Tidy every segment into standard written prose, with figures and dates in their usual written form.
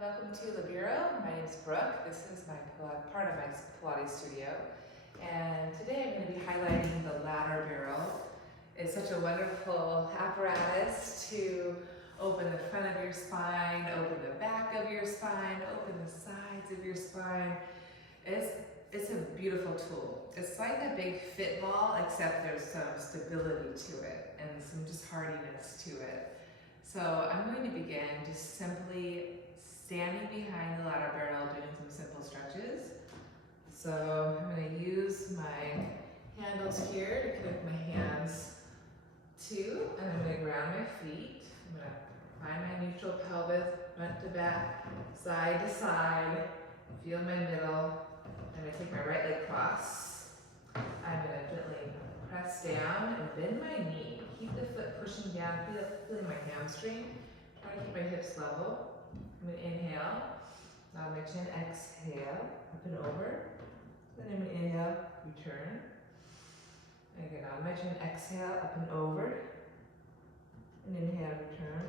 welcome to the Bureau. My name is Brooke. This is my part of my Pilates studio. And today I'm going to be highlighting the ladder barrel. It's such a wonderful apparatus to open the front of your spine, open the back of your spine, open the sides of your spine. It's a beautiful tool. It's like a big fit ball, except there's some stability to it and some just hardiness to it. So I'm going to begin just simply standing behind the ladder barrel doing some simple stretches. So I'm going to use my handles here to connect my hands to, and I'm going to ground my feet. I'm going to find my neutral pelvis, front to back, side to side, feel my middle. I'm going to take my right leg cross. I'm going to gently press down and bend my knee. Keep the foot pushing down, feeling my hamstring. Try to keep my hips level. I'm going to inhale, now my chin, exhale, up and over. Then I'm going to inhale, return. And again, on my chin, exhale, up and over. And inhale, return.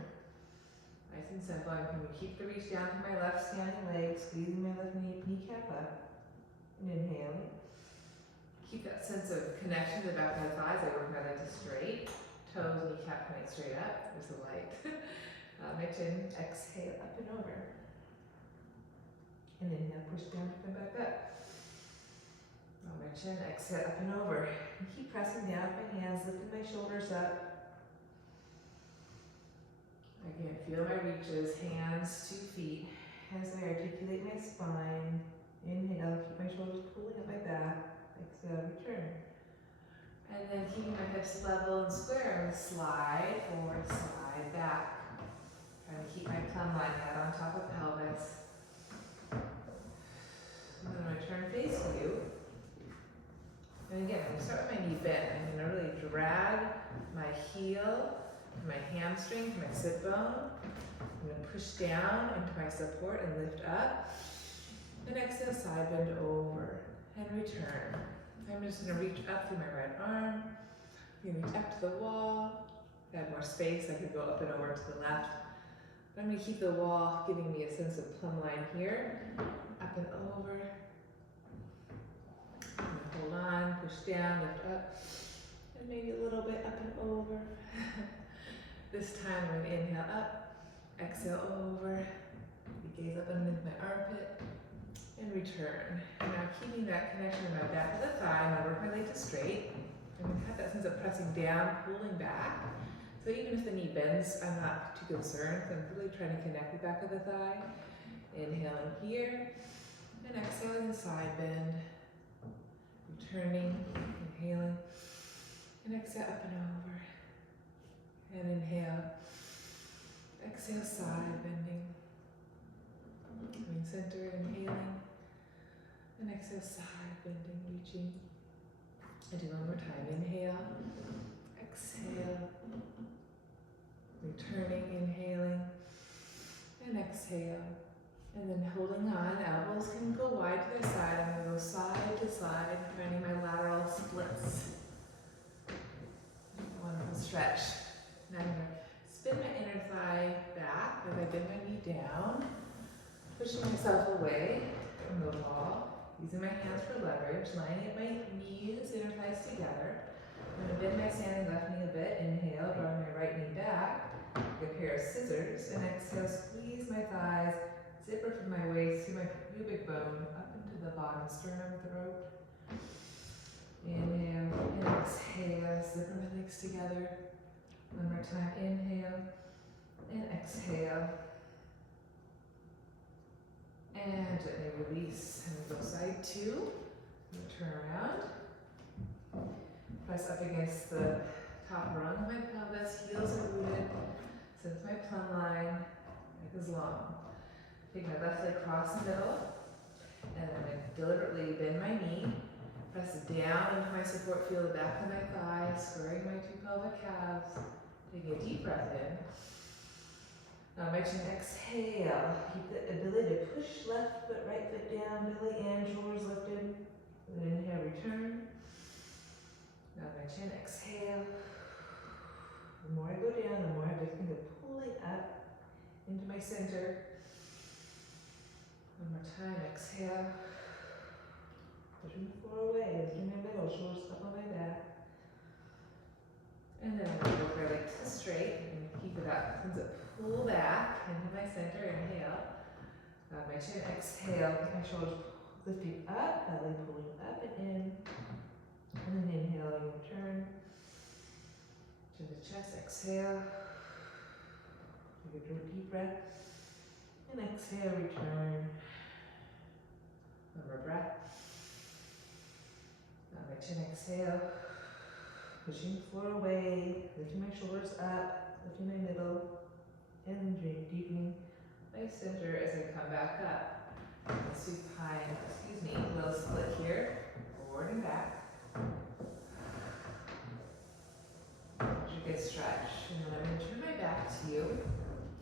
Nice and simple. I'm going to keep the reach down to my left standing leg, squeezing my left kneecap up. And inhaling. Keep that sense of connection to the back of the thighs. I work my legs straight. Toes, kneecap point straight up. There's the light. My chin, exhale, up and over. And inhale, push down, come back up. My chin, exhale, up and over. And keep pressing down with my hands, lifting my shoulders up. Again, feel my reaches, hands to feet. As I articulate my spine. Inhale, keep my shoulders pulling up my back. Exhale, return. And then keeping my hips level and square, I'm going to slide forward, slide back. Trying to keep my plumb line head on top of pelvis. And then I'm going to turn face you. And again, I'm going to start with my knee bent. I'm going to really drag my heel, my hamstring, my sit bone. I'm going to push down into my support and lift up. And exhale, side bend over and return. I'm just going to reach up through my right arm. I'm going to reach up to the wall. If I have more space, I could go up and over to the left. But I'm going to keep the wall giving me a sense of plumb line here. Up and over. And hold on, push down, lift up. And maybe a little bit up and over. This time I'm going to inhale up, exhale over. Gaze up underneath my armpit. And return. And now keeping that connection in my back of the thigh, I'm going to work my leg to straight. I'm going to have that sense of pressing down, pulling back. So even if the knee bends, I'm not too concerned. I'm really trying to connect the back of the thigh. Inhaling here. And exhaling, side bend. Returning, inhaling. And exhale, up and over. And inhale. Exhale, side bending. Coming center, inhaling. And exhale, side bending, reaching. And do one more time. Inhale, exhale, returning, inhaling, and exhale. And then holding on, elbows can go wide to their side. I'm going to go side to side, finding my lateral splits. Wonderful stretch. Now I'm going to spin my inner thigh back as I bend my knee down, pushing myself away from the wall. Using my hands for leverage, lining up my knees, inner thighs together. I'm going to bend my standing left knee a bit. Inhale, drawing my right knee back. Like a pair of scissors. And exhale, squeeze my thighs, zipper from my waist to my pubic bone, up into the bottom sternum, throat. Inhale, and exhale, zipper my legs together. One more time, inhale, and exhale. And gently release, and we go side two. Turn around. Press up against the top rung of my pelvis. Heels are rooted. Since my plumb line, neck is long. Take my left leg across the middle. And I'm going to deliberately bend my knee. Press down into my support. Feel the back of my thigh, squaring my two pelvic calves. Take a deep breath in. Now my chin, exhale. Keep the ability to push left foot, right foot down, belly in, shoulders lifted. And then inhale, return. Now my chin, exhale. The more I go down, the more I begin to pull it up into my center. One more time, exhale. Pushing the floor away, lifting my middle, shoulders up on my back. And then I'm going to go fairly straight. I'm going to keep it up. Since it pull back into my center, inhale. My chin, exhale. Keep my shoulders lifting up, belly pulling up and in. And then inhaling, return. To the chest, exhale. Take a deep breath. And exhale, return. One more breath. Now my chin, exhale. Pushing the floor away, lifting my shoulders up, lifting my middle, and deepening my center as I come back up. Supine, little split here, forward and back. Good stretch. And then I'm going to turn my back to you.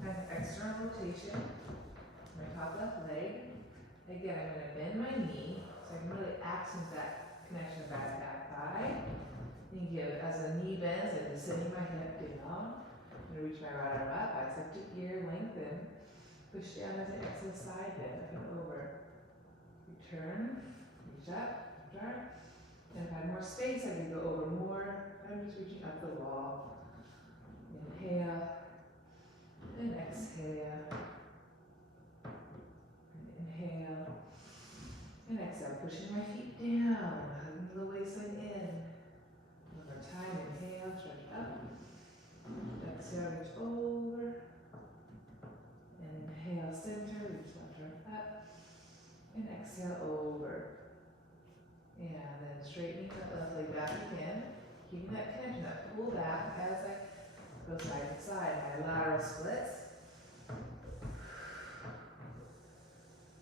Kind of external rotation. My top left leg. Again, I'm going to bend my knee so I can really accent that connection back thigh. And give as the knee bends, I'm descending my hip down. I'm going to reach my right arm up, bicep to ear, lengthen. Push down as I exhale, side bend, up and over. Return, reach up, turn. And if I have more space, I can go over more. I'm just reaching up the wall. Inhale, and exhale. And inhale, and exhale. Pushing my feet down, hugging the waistline in. One more time, inhale, stretch up. Exhale, reach over. And inhale, center, reach left arm up. And exhale, over. And then straightening that left leg back again. Keeping that connection, that pull back as I go side to side. My lateral splits.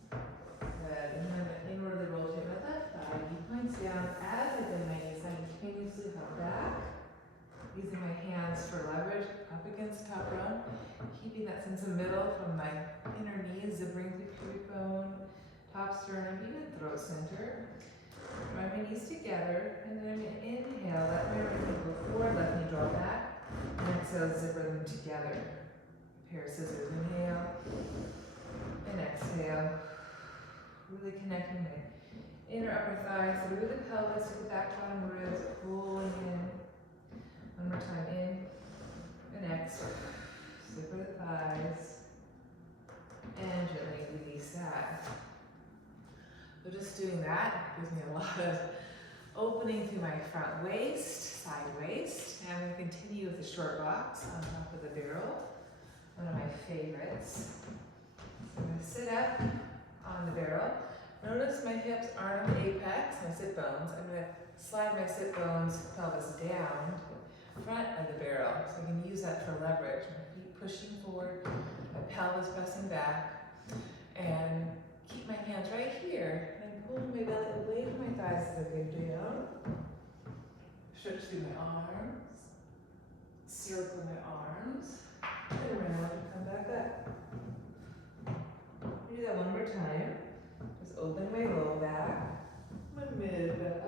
Good. And then I'm going to inwardly rotate my left thigh. Knee points down as I bend my knees. Continuously come back. Using my hands for leverage up against top bone. Keeping that sense of middle from my inner knees, zippering through pubic bone, top sternum, even throat center. Drive my knees together, and then I'm going to inhale, let my right knee go forward, left knee draw back, and exhale, zipper them together. Pair of scissors, inhale, and exhale. Really connecting my inner upper thigh through the pelvis to the back bottom ribs, pulling in. One more time, in, and exhale. Zipper the thighs, and gently release that. So just doing that gives me a lot of opening through my front waist, side waist. And I'm going to continue with the short box on top of the barrel, one of my favorites. So I'm going to sit up on the barrel. Notice my hips aren't on the apex, my sit bones. I'm going to slide my sit bones, pelvis down, front of the barrel. So I can use that for leverage. My feet pushing forward, my pelvis pressing back, and keep my hands right here. Pull my belly away from my thighs as I go down. Stretch through my arms. Circle my arms. And around and come back up. Do that one more time. Just open my low back, my mid back,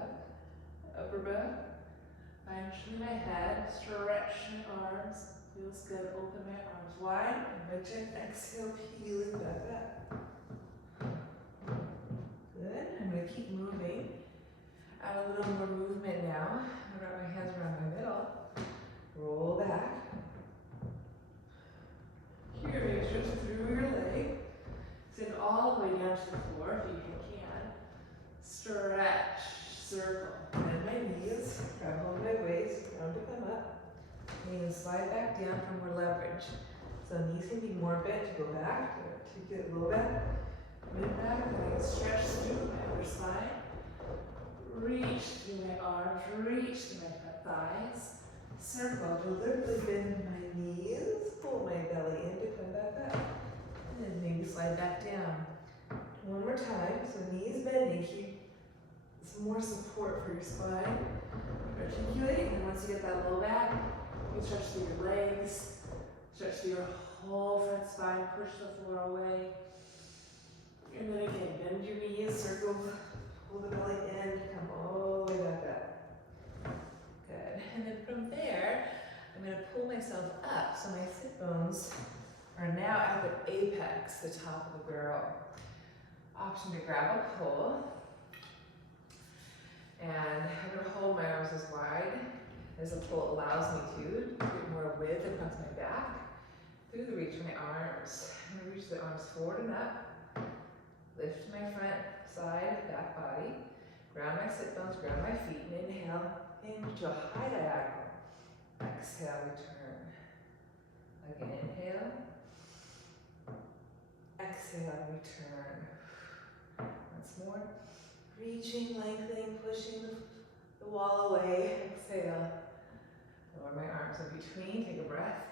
my upper back. Fine-tune my head, stretch my arms. Feels good. Open my arms wide. And my chin, exhale, peeling back up. Good. I'm going to keep moving. Add a little more movement now. I'm going to wrap my hands around my middle. Roll back. Here, make sure to through your leg. Send all the way down to the floor if you can. Stretch, circle. Bend my knees. Grab hold of my waist. Round to come up. And then slide back down for more leverage. So knees can be more bent to go back. To get low back. Mid back, and I can stretch through my upper spine. Reach through my arms, reach through my thighs. Circle, deliberately bend my knees, pull my belly in to come back up. And then maybe slide back down. One more time, so knees bending, keep some more support for your spine. Articulate, and then once you get that low back, you can stretch through your legs, stretch through your whole front spine, push the floor away. And then again, bend your knees, circle, pull the belly in, come all the way back up. Good. And then from there, I'm going to pull myself up so my sit bones are now at the apex, the top of the barrel. option to grab a pole. And I'm going to hold my arms as wide as the pole allows me to get more width across my back through the reach of my arms. I'm going to reach the arms forward and up, lift my front, side, back body, ground my sit bones, ground my feet, and inhale into a high diagonal. Exhale, return. Again, inhale. Exhale, return. Once more. Reaching, lengthening, pushing the wall away. Exhale. Lower my arms in between. Take a breath.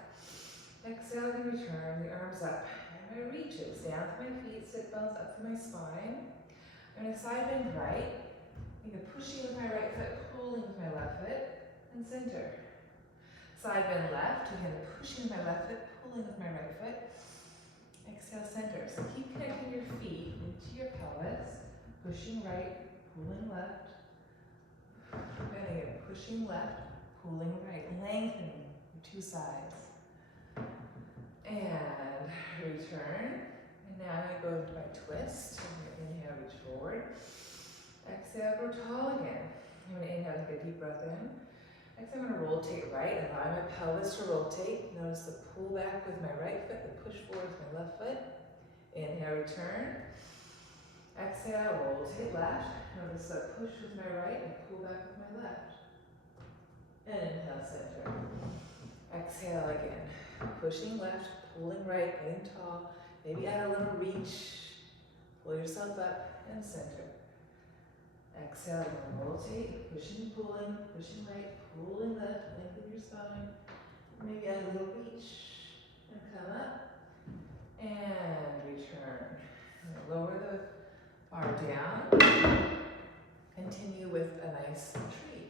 Exhale and return. The arms up. And my reaches down to my feet, sit bones up to my spine. I'm going to side bend right. Either pushing with my right foot, pulling with my left foot, and center. Side bend left. Again, pushing with my left foot, pulling with my right foot. Exhale, center. So keep connecting your feet into your pelvis. Pushing right, pulling left. And again, pushing left, pulling right, lengthening your two sides. And return. And now I'm going to go into my twist. I'm going to inhale, reach forward. Exhale, grow tall again. I'm going to inhale, take a deep breath in. Exhale, I'm going to rotate right, allow my pelvis to rotate. Notice the pull back with my right foot, the push forward with my left foot. Inhale, return. Exhale, rotate left. Notice the push with my right and pull back with my left. And inhale, center. Exhale again. Pushing left, pulling right, getting tall. Maybe add a little reach. Pull yourself up and center. Exhale, and rotate, pushing, pulling right, pulling left, lengthen your spine. Maybe add a little reach and come up and return. And lower the bar down. Continue with a nice tree.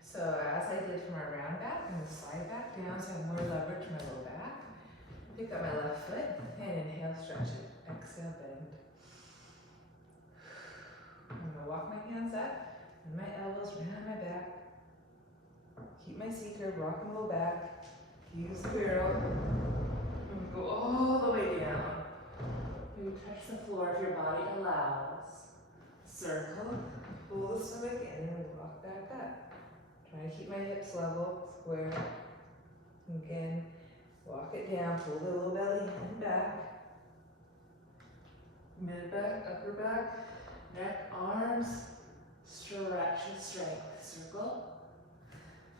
So as I did from our round back, I'm going to slide back down so I have more leverage in my low back. Pick up my left foot and inhale, stretch it. Exhale, bend. I'm going to walk my hands up and my elbows behind my back. Keep my C curve, rock and roll back. Use the barrel. And go all the way down. Maybe touch the floor if your body allows. Circle, pull the stomach in and walk back up. Try to keep my hips level, square. Again, walk it down, pull the little belly and back. Mid back, upper back. Neck, arms, stretch with strength. Circle,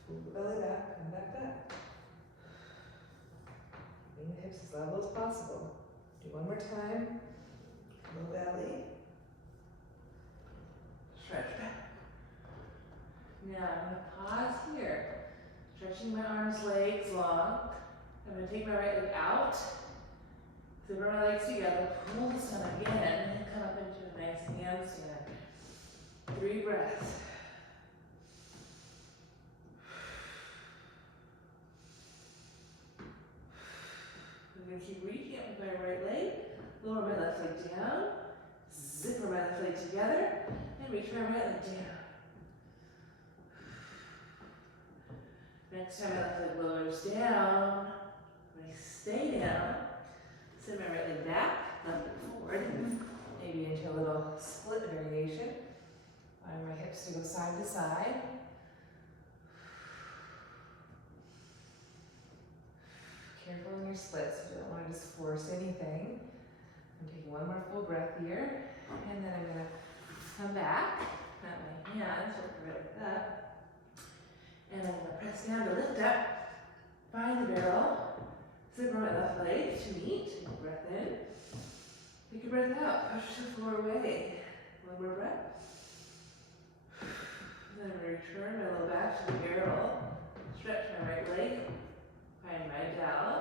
pull the belly back, come back up. Keeping the hips as level as possible. Do one more time. Low belly. Stretch back. Now I'm going to pause here. Stretching my arms, legs long. I'm going to take my right leg out. Zipper my legs together, pull the stomach in, and come up into a nice handstand. 3 breaths. I'm going to keep reaching up with my right leg, lower my left leg down, zipper my left leg together, and reach my right leg down. Next time my left leg lowers down, I stay down. Send my right leg back, left leg forward, maybe into a little split variation. Allowing my hips to go side to side. Careful in your splits, you don't want to just force anything. I'm taking one more full breath here, and then I'm going to come back, plant my hands, look right like that, and I'm going to press down to lift up, find the barrel. Zipper my left leg to meet. Take a breath in. Take a breath out. Push the floor away. One more breath. Then I'm going to return my low back to the barrel. Stretch my right leg. Find my dowel.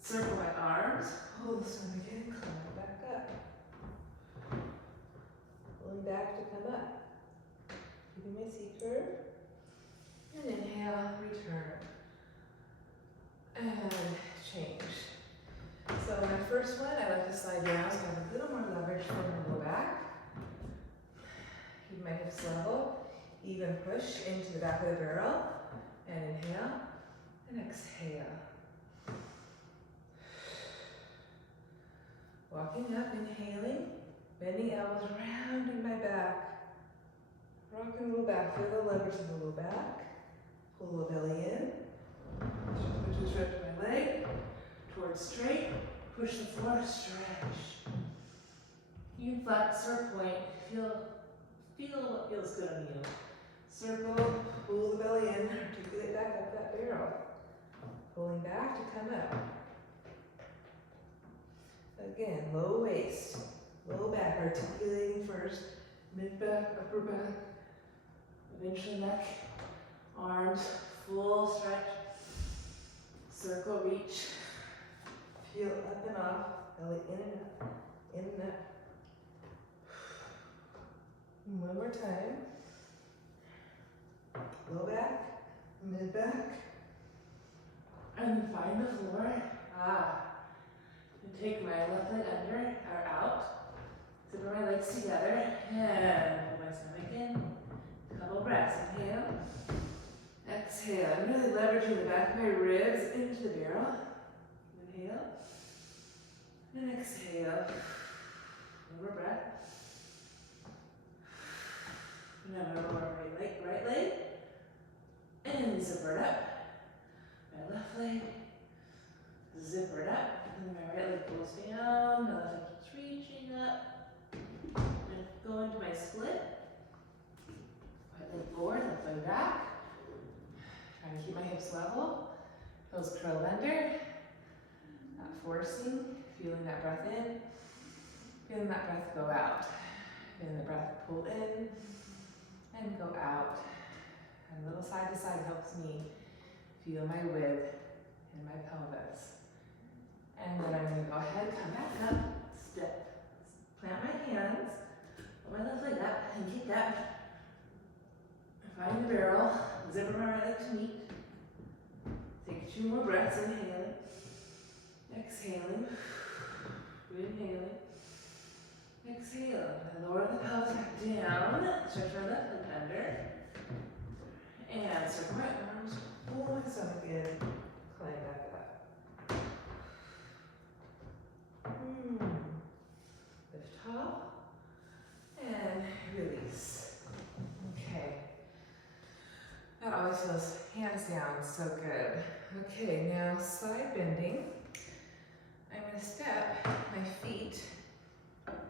Circle my arms. Pull the stomach in. Climb back up. Pulling back to come up. Keeping my C curve. And inhale, return. And change. So my first one, I like to slide down so I have a little more leverage from my low back. Keep my hips level. Even push into the back of the barrel. And inhale. And exhale. Walking up, inhaling. Bending elbows, rounding my back. Rocking the low back. Feel the leverage in the low back. Pull the belly in. Stretch my leg. Towards straight. Push the floor. Stretch. You can flex or point. Feel what feels good on you. Circle. Pull the belly in. Articulate back up that barrel. Pulling back to come up. Again, low waist. Low back, articulating first, mid back, upper back, eventually neck, arms, full stretch, circle, reach, feel up and off, belly in and up, in and up. One more time. Low back, mid back, and then find the floor. And take my left leg under or out. Zip my legs together and pull my stomach in. Couple breaths. Inhale. Exhale. I'm really leveraging the back of my ribs into the barrel. Inhale. And exhale. One more breath. And I'm going to lower my right leg. And zipper it up. My left leg. Zipper it up. And then my right leg pulls down. My left leg keeps reaching up. Go into my split. Right leg forward, left leg back. Trying to keep my hips level. Toes curl under. Not forcing. Feeling that breath in. Feeling that breath go out. Feeling the breath pull in and go out. And a little side to side helps me feel my width in my pelvis. And then I'm going to go ahead, come back up, step, plant my hands. Put my left leg up and kick up. Find the barrel. Zipper my right leg to meet. Take 2 more breaths. Inhaling. Exhaling. Inhaling. Exhale. I lower the pelvis back down. Stretch my left leg under. And circle my arms. Pull my stomach in. Climb back up. Lift top. And release. Okay. That always feels hands down so good. Okay, now side bending. I'm going to step my feet,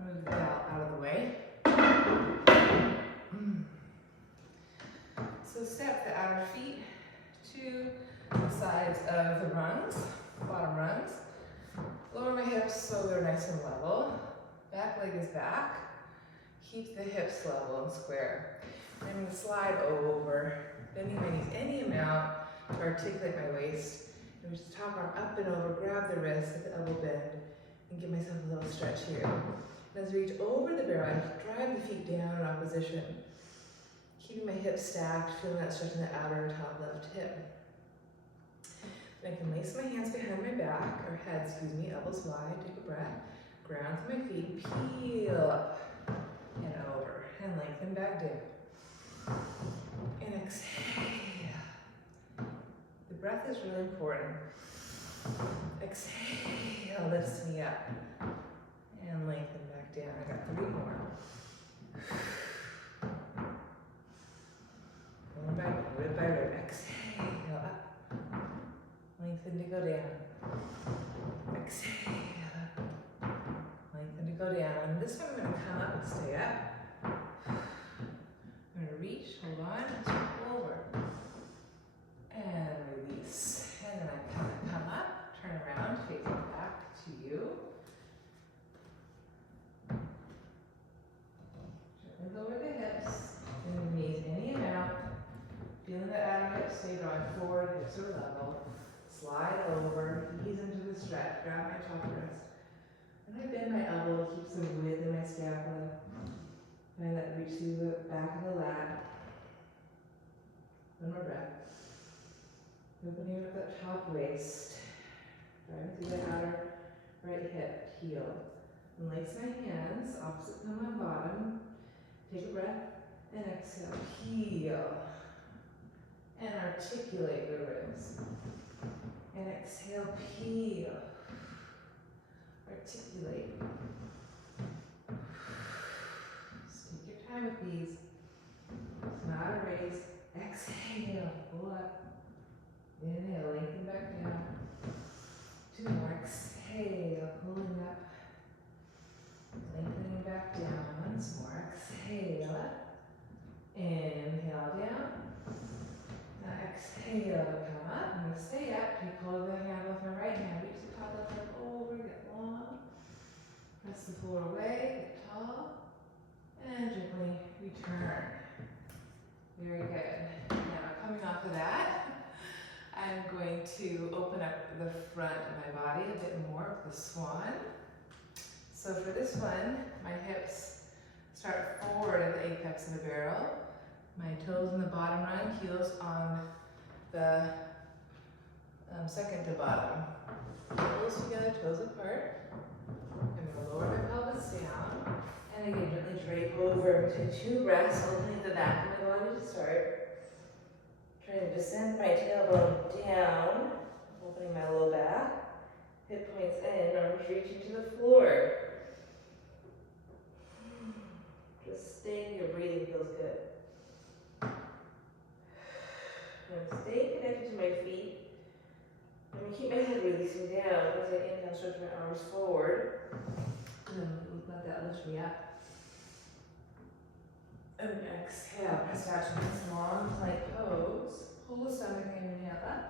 move the belt out of the way. So step the outer feet to the sides of the rungs, bottom rungs. Lower my hips so they're nice and level. Back leg is back. Keep the hips level and square. I'm going to slide over, bending my knees any amount to articulate my waist. And reach the top arm up and over, grab the wrist at the elbow bend, and give myself a little stretch here. And as I reach over the barrel, I drive the feet down in opposition. Keeping my hips stacked, feeling that stretch in the outer and top left hip. Then I can lace my hands behind my back, or head, elbows wide, take a breath. Ground through my feet, peel up and over, and lengthen back down. And exhale. The breath is really important. Exhale, lifts me up. And lengthen back down. I got 3 more. Going back, rib by rib. Exhale, up. Lengthen to go down. Exhale, up. Lengthen to go down. And this one I'm going to come up and stay up. I'm going to reach, hold on, and circle over. And release. And then I'm going to come up, turn around, face back to you. Gently lower the hips, and the knees any amount. Feeling the outer hips stay drawing forward, hips are level. Slide over, ease into the stretch, grab my top wrist. And I bend my elbow, keep some width in my scapula. And I let it reach through the back of the lat. One more breath. Opening up that top waist. Driving through the outer right hip, heel. And lace my hands, opposite thumb on bottom. Take a breath and exhale. Heel. And articulate the ribs. And exhale, peel. Articulate. time with these. It's not a race. Exhale, pull up. Inhale, lengthen back down. 2 more. Exhale, pulling up. Lengthening back down. Once more. Exhale up. Inhale down. Now exhale to come up. I'm going to stay up. Take hold of the handle with my right hand. Reach the top of the foot over. Get long. Press the floor away. Get tall. And gently return. Very good. Now coming off of that, I'm going to open up the front of my body a bit more with the swan. So for this one, my hips start forward at the apex of the barrel. My toes in the bottom rung, heels on the second to bottom. Heels together, toes apart. I'm going to lower my pelvis down. And again, gently drape over to 2 breaths, opening the back of my body to start. Trying to descend my tailbone down, opening my low back. Hip points in, arms reaching to the floor. Just staying, your breathing feels good. I'm staying connected to my feet. I'm going to keep my head releasing down as I inhale, stretch my arms forward. And then let that lift me up. And exhale, press out to nice long plank pose. Pull the stomach and inhale up.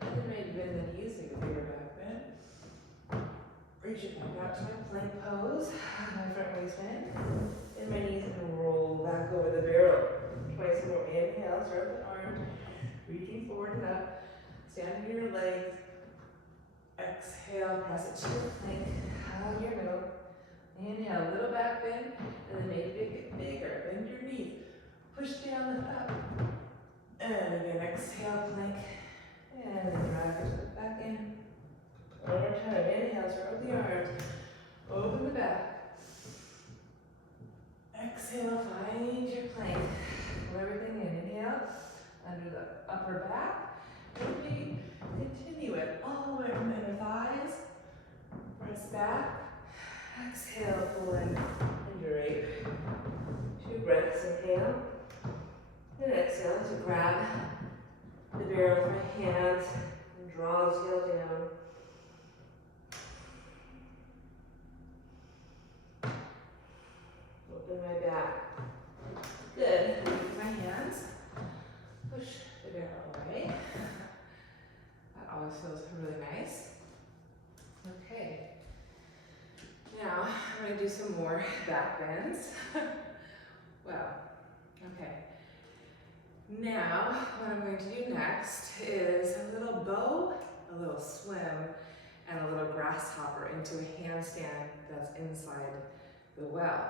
And then maybe bend the knees, take a bigger back bend. Reach it back out to my plank pose. My front waist bend. Bend my knees and roll back over the barrel. Twice more. Inhale, start with the arms. Reaching forward and up. Stand on your legs. Exhale, press it to the plank. Out your middle. Inhale, little back bend, and then maybe make it bigger. Bend your knees. Push down, lift up. And again, exhale, plank. And then drag it back in. One more time. Inhale, start with the arms. Open the back. Exhale, find your plank. Pull everything in. Inhale, under the upper back. Repeat. Continue it all the way from the inner thighs. Press back. Exhale, pull in and drape. 2 breaths, inhale. And exhale to grab the barrel with my hands and draw the tail down. Open my back. Good. With my hands, push the barrel away. That always feels really nice. Okay. Now, I'm going to do some more back bends. Well, okay. Now, what I'm going to do next is a little bow, a little swim, and a little grasshopper into a handstand that's inside the well.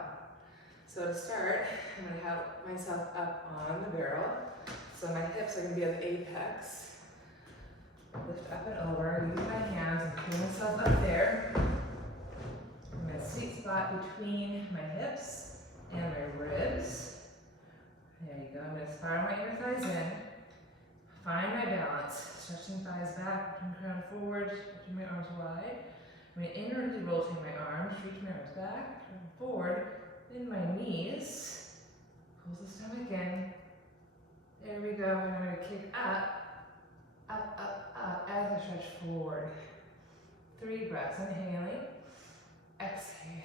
So to start, I'm going to have myself up on the barrel. So my hips are going to be at the apex. Lift up and over, use my hands and pull myself up there. I'm in a sweet spot between my hips and my ribs. There you go. I'm going to spiral my inner thighs in. Find my balance. Stretching thighs back, turn crown forward, stretching my arms wide. I'm going to inwardly rotate my arms, reach my arms back, turn forward, bend my knees, pull the stomach in. There we go. And I'm going to kick up, up, up, up as I stretch forward. 3 breaths. Inhaling, exhaling.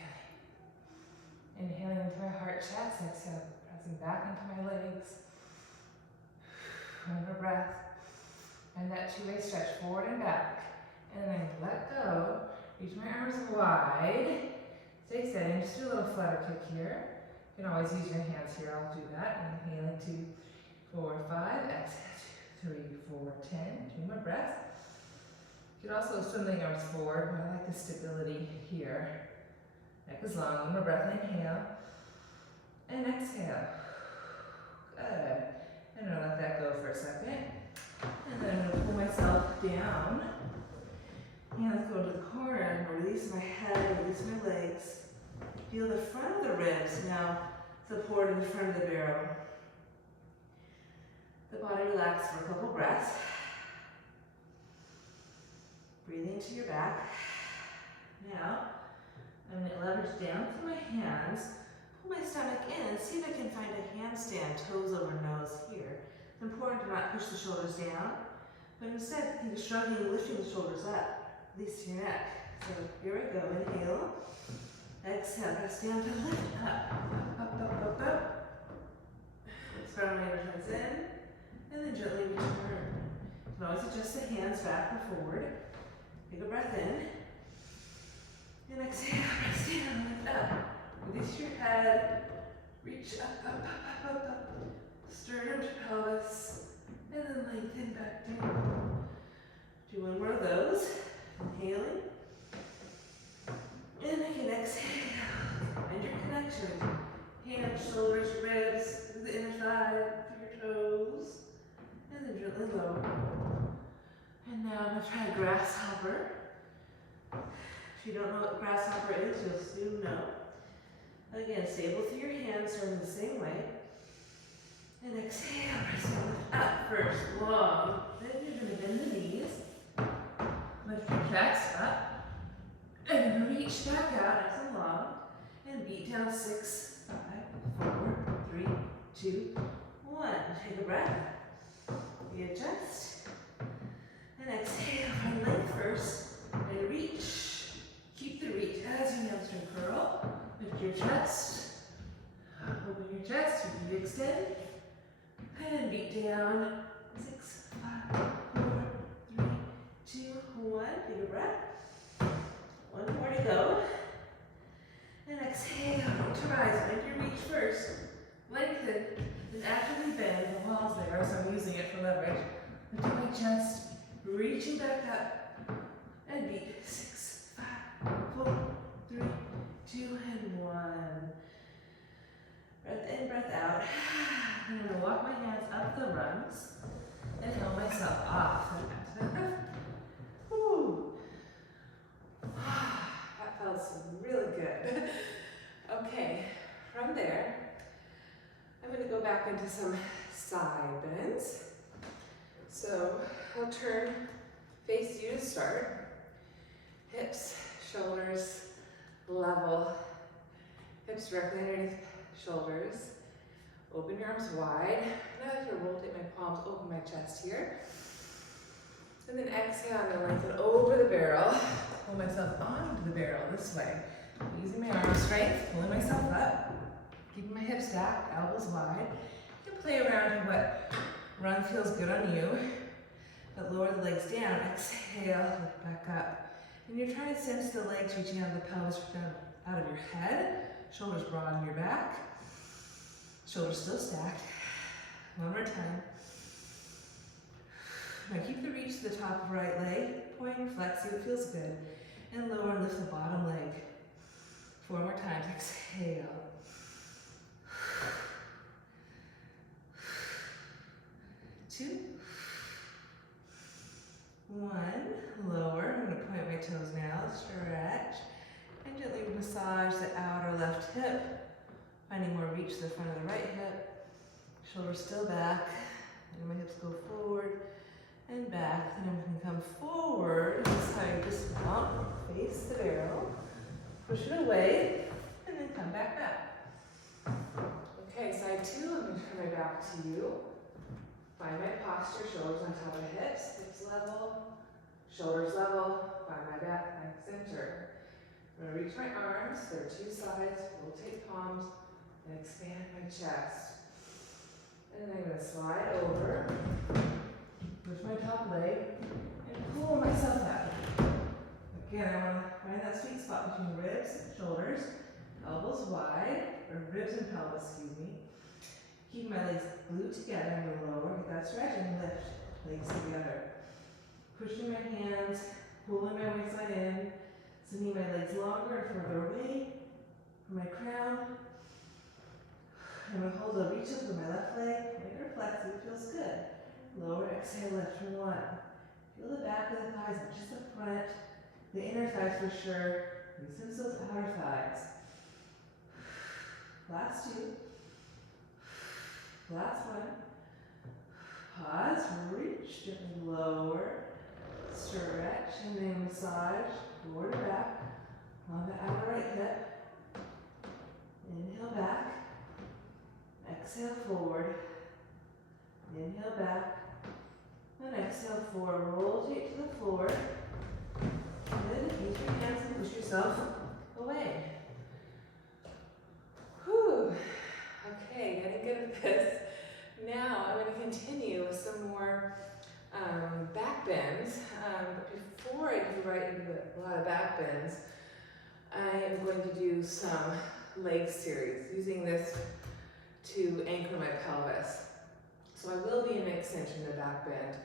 Inhaling into my heart chest, exhale, pressing back into my legs. One more breath. And that 2-way stretch forward and back. And then let go. Reach my arms wide. Stay steady. And just do a little flutter kick here. You can always use your hands here. I'll do that. Inhaling 2, 4, 5. Exhale 2, 3, 4, 10. 2 more breaths. You can also swim the arms forward, but I like the stability here. Neck is long. 1 more breath. Inhale. And exhale. Good. And I'm going to let that go for a second. And then I'm going to pull myself down. Hands go to the corner. I'm going to release my head, release my legs. Feel the front of the ribs now supporting the front of the barrel. The body relax for a couple breaths. Breathing into your back. Now, I'm going to leverage down through my hands. Pull my stomach in and see if I can find a handstand, toes over nose here. It's important to not push the shoulders down, but instead think of shrugging, lifting the shoulders up, at least to your neck. So here we go, inhale, exhale, press down to lift, up, up, up, up, up. Start my inner thighs in, and then gently return. You can always adjust the hands back or forward. Take a breath in, and exhale, press down, lift up. Release your head, reach up, up, up, up, up, up. Sternum to pelvis, and then lengthen back down. Do one more of those. Inhaling. And again, exhale. Find your connection. Hands, shoulders, ribs, through the inner thigh, through your toes. And then gently lower. And now I'm going to try a grasshopper. If you don't know what grasshopper is, you'll soon know. Again, stable through your hands, starting the same way. And exhale, press down, lift up first, long. Then you're going to bend the knees. Lift your chest up. And reach back out nice and long. And beat down 6, 5, 4, 3, 2, 1. Take a breath. Readjust. And exhale, find length first. And reach. Keep the reach as you hamstring curl. Lift your chest. Open your chest, you can extend. And beat down. 6, 5, 4, 3, 2, 1. Take a breath. One more to go. And exhale, to rise. Find your reach first. Lengthen. Then actively bend. The wall's there, so I'm using it for leverage. Lift my chest. Reaching back up. And beat. 6, 5, 4, 3, 2, and 1. Breath in, breath out. I'm going to walk my hands up the rungs and help myself off. Whew. That felt really good. Okay, from there, I'm going to go back into some side bends. So I'll turn, face you to start. Hips, shoulders, level. Hips directly underneath shoulders. Open your arms wide. Now I can rotate my palms, open my chest here. And then exhale and lengthen over the barrel. Pull myself onto the barrel this way. Using my arm strength, pulling myself up. Keeping my hips stacked, elbows wide. You can play around with what run feels good on you. But lower the legs down. Exhale, lift back up. And you're trying to sense the legs reaching out of the pelvis, down out of your head. Shoulders broad in your back. Shoulders still stacked. One more time. Now keep the reach to the top of right leg. Point and flex, see what feels good. And lower and lift the bottom leg. 4 more times. Exhale. 2. 1. Lower. I'm going to point my toes now. Stretch. And gently massage the outer left hip. Finding more reach to the front of the right hip. Shoulders still back. And my hips go forward and back. Then I'm going to come forward. This is how you dismount. Face the barrel. Push it away. And then come back up. Okay, side 2. I'm going to turn my back to you. Find my posture. Shoulders on top of the hips. Hips level. Shoulders level. Find my back, my center. I'm going to reach my arms. There are 2 sides. Rotate palms. And expand my chest. And then I'm going to slide over, push my top leg, and pull myself out. Again, I want to find that sweet spot between ribs, shoulders, elbows wide, or ribs and pelvis, excuse me. Keep my legs glued together. I'm going to lower, get that stretch, and lift legs together. Pushing my hands, pulling my waistline in, sending my legs longer and further away from my crown. I'm going to hold the reach up with my left leg, point or flex, it feels good. Lower, exhale, lift for 1. Feel the back of the thighs, not just the front, the inner thighs for sure. Loosen those outer thighs. Last 2. Last 1. Pause, reach, gently lower, stretch, and then massage, forward and back on the outer right hip. Inhale back. Exhale forward. Inhale back. And exhale forward. Rotate to the floor. Good. Use your hands and push yourself away. Whew. Okay, getting good at this. Now I'm going to continue with some more back bends. But before I do right into a lot of back bends, I am going to do some leg series using this to anchor my pelvis. So I will be in an extension to back bend,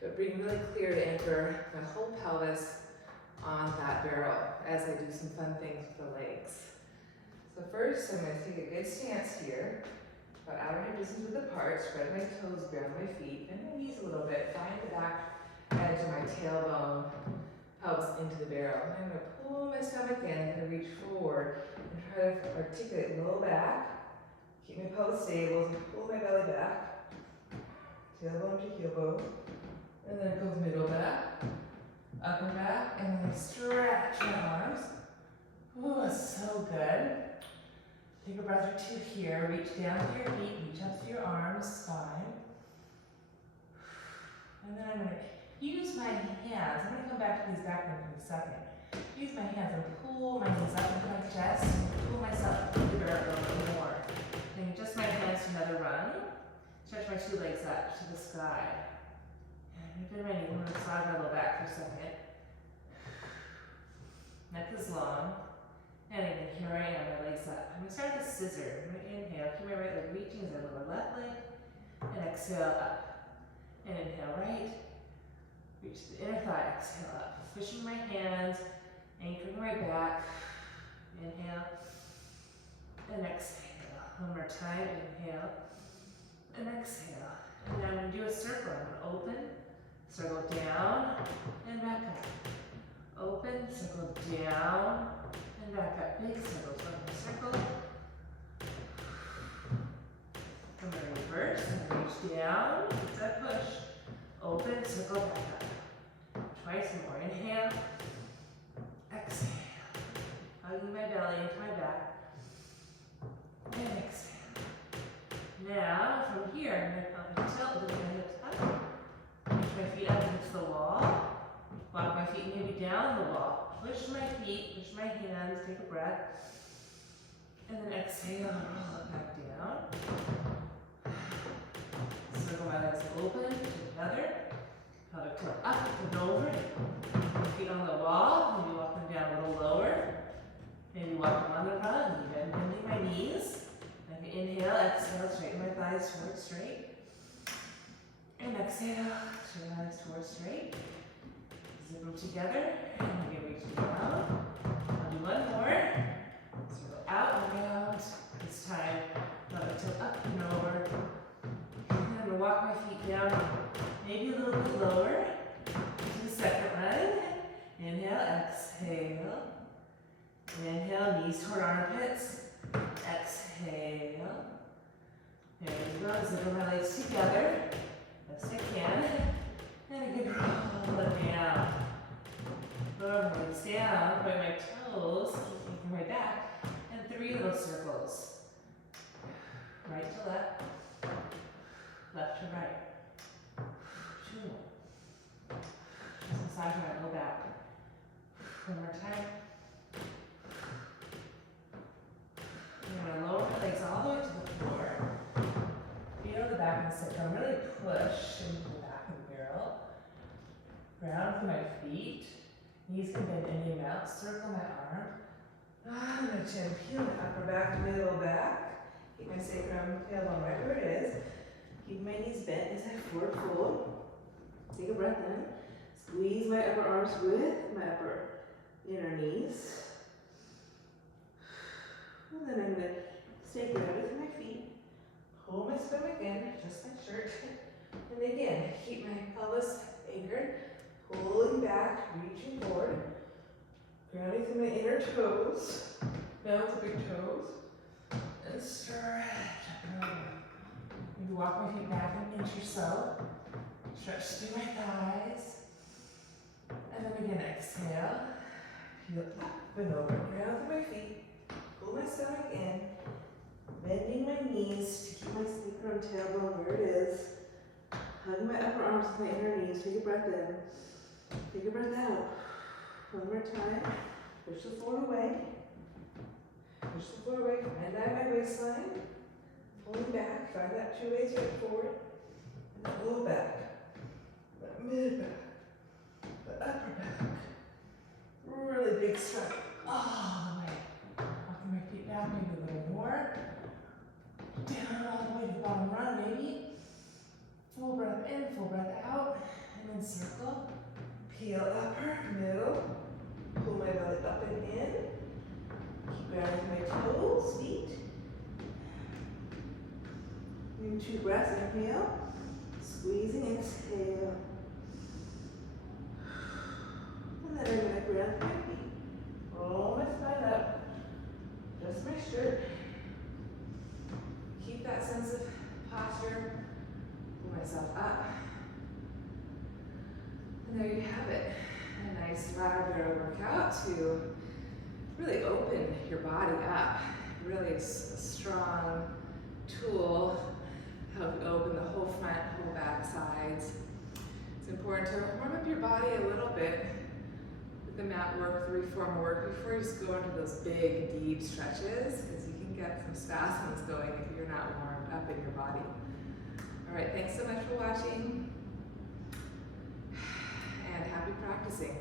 but being really clear to anchor my whole pelvis on that barrel as I do some fun things with the legs. So first I'm going to take a good stance here, about outer hip distance width apart, spread my toes, ground my feet, and my knees a little bit, find the back edge of my tailbone, pelvis into the barrel. And I'm going to pull my stomach in, I'm going to reach forward and try to articulate low back, keep my pelvis stable, and pull my belly back, tailbone to heel bone, and then it goes middle back, upper back, and then stretch your arms. Ooh, it's so good. Take a breath or two here. Reach down to your feet, reach up to your arms, spine. And then I'm going to use my hands. I'm going to come back to these back bends in a second. Use my hands and pull my knees up into my chest, and pull myself into the barrel a little more. Then just my hands to another run. Stretch my two legs up to the sky. And if you're ready, I'm going to massage my low back for a second. Neck is long. And again, here I am, my legs up. I'm going to start with a scissor. I'm going to inhale, keep my right leg reaching as I lower left leg. And exhale up. And inhale right. Reach the inner thigh, exhale up. Pushing my hands, anchoring my back. Inhale. And exhale. One more time, inhale. And exhale. And now I'm going to do a circle. I'm going to open, circle down, and back up. Open, circle down, and back up. Big circles. Circle. I'm going to reverse and reach down. Keep that push. Open, circle, back up. Twice more. Inhale. Exhale. Hugging my belly into my back. And exhale. Now, from here, I'm going to tilt with my hips up. Push my feet up against the wall. Walk my feet maybe down the wall. Push my feet, push my hands, take a breath. And then exhale, roll it back down. Circle my legs open together. Pelvic tilt up and over. Feet on the wall, maybe walk them down a little lower. Maybe walk them on the run, even bending my knees. I can inhale, exhale, straighten my thighs towards straight. And exhale, straighten my legs towards straight. Zip them together, and again reach down. I'll do one more. Circle out and around. This time, pelvic tilt up and over. And I'm going to walk my feet down, maybe a little bit lower. To the second run. Inhale, exhale. Inhale, knees toward armpits. Exhale. There we go. Zip my legs together. Best I can. And again, roll it down. Lower my legs down, point my toes, keeping my back, and 3 little circles. Right to left, left to right. 2 more. Just massage my low back. One more time. I'm going to lower my legs all the way to the floor. Feet on the back and sit down. Really push into the back of the barrel. Ground for my feet. Knees can bend any amount. Circle my arm. I'm going to chin, peel my upper back, middle back. Keep my sacrum, tailbone right where it is. Keep my knees bent as I forward fold. Take a breath in. Squeeze my upper arms with my upper inner knees. And then I'm going to stay grounded with my feet. Pull my stomach in, just my shirt. And again, keep my pelvis anchored. Pulling back, reaching forward. Grounding through my inner toes. Down to big toes. And stretch. Maybe walk my feet back and pinch yourself. Stretch through my thighs. And then again, exhale. Peel up and over. Ground through my feet. Pull my stomach in, bending my knees to keep my sacrum tailbone where it is. Hug my upper arms with my inner knees. Take a breath in. Take a breath out. One more time. Push the floor away. Push the floor away. Find that my waistline. Pulling back. Find that two ways right forward. And the low back. The mid back. The upper back. Really big stretch all the way. Walking my feet back maybe a little more. Down all the way to the bottom run maybe. Full breath in, full breath out. And then circle. Peel upper, middle. Pull my belly up and in. Keep grounding my toes, feet. Do 2 breaths, inhale. Squeezing, exhale. And then I'm going to ground my feet. Roll my spine up. Just my shirt. Keep that sense of posture. Pull myself up. And there you have it. A nice ladder barrel workout to really open your body up. Really a strong tool. Help you open the whole front, whole back sides. It's important to warm up your body a little bit with the mat work, the reformer work, before you just go into those big, deep stretches, because you can get some spasms going if you're not warmed up in your body. All right, thanks so much for watching, and happy practicing.